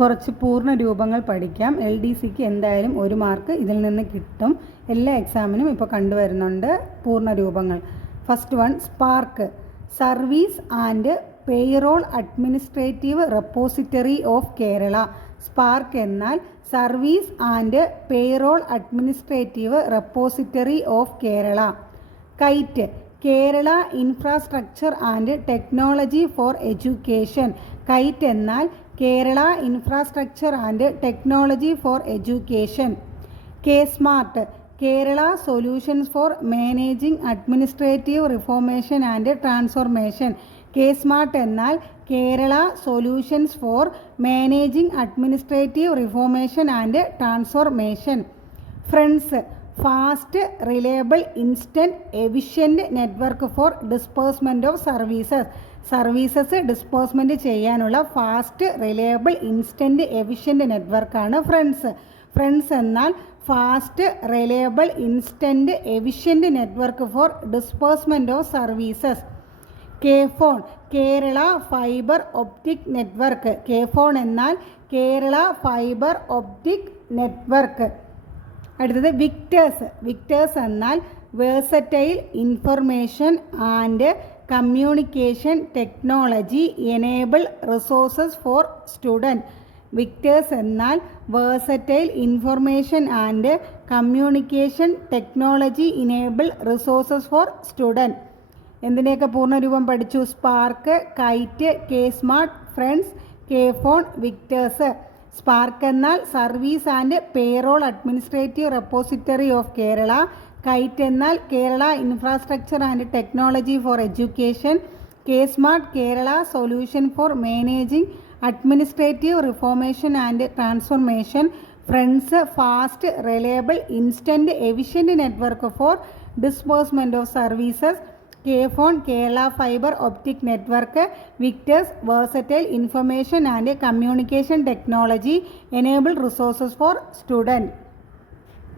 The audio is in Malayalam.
കുറച്ച് പൂർണ്ണ രൂപങ്ങൾ പഠിക്കാം. LDCക്ക് എന്തായാലും 1 മാർക്ക് ഇതിൽ നിന്ന് കിട്ടും. എല്ലാ എക്സാമിനും ഇപ്പോൾ കണ്ടുവരുന്നുണ്ട് പൂർണ്ണ രൂപങ്ങൾ. First one, SPARK, service and payroll administrative repository of Kerala. SPARK എന്നാൽ service and payroll administrative repository of Kerala. KITE, Kerala infrastructure and technology for education. KITE എന്നാൽ Kerala infrastructure and technology for education. K SMART, Kerala solutions for managing administrative reformation and transformation. K SMART എന്നാൽ Kerala solutions for managing administrative reformation and transformation. FRIENDS, fast, reliable, instant, efficient network for disbursement of services. Services disbursement ചെയ്യാനുള്ള ഫാസ്റ്റ്, റിലയബിൾ, ഇൻസ്റ്റൻറ്റ്, എഫിഷ്യൻറ്റ് നെറ്റ്വർക്കാണ് ഫ്രണ്ട്സ്. ഫ്രണ്ട്സ് എന്നാൽ fast, reliable, instant, efficient network for disbursement of services. K FON, Kerala fibre optic network. K FON എന്നാൽ കേരള ഫൈബർ ഒപ്റ്റിക് നെറ്റ്വർക്ക്. അടുത്തത് വിക്ടേഴ്സ്. വിക്ടേഴ്സ് എന്നാൽ versatile information and communication technology enable resources for student. VICTERS എന്നാൽ versatile information and communication technology enable resources for student. എന്തിൻ്റെയൊക്കെ പൂർണ്ണരൂപം പഠിച്ചു? SPARK, KITE, K SMART, FRIENDS, K FON, VICTERS. SPARK എന്നാൽ service and payroll administrative repository of Kerala. KITE എന്നാൽ Kerala infrastructure and technology for education. K SMART, Kerala solution for managing administrative reformation and transformation. FRIENDS, fast, reliable, instant, efficient network for disbursement of services. K FON, Kerala fibre optic network. VICTERS, versatile information and communication technology enable resources for student.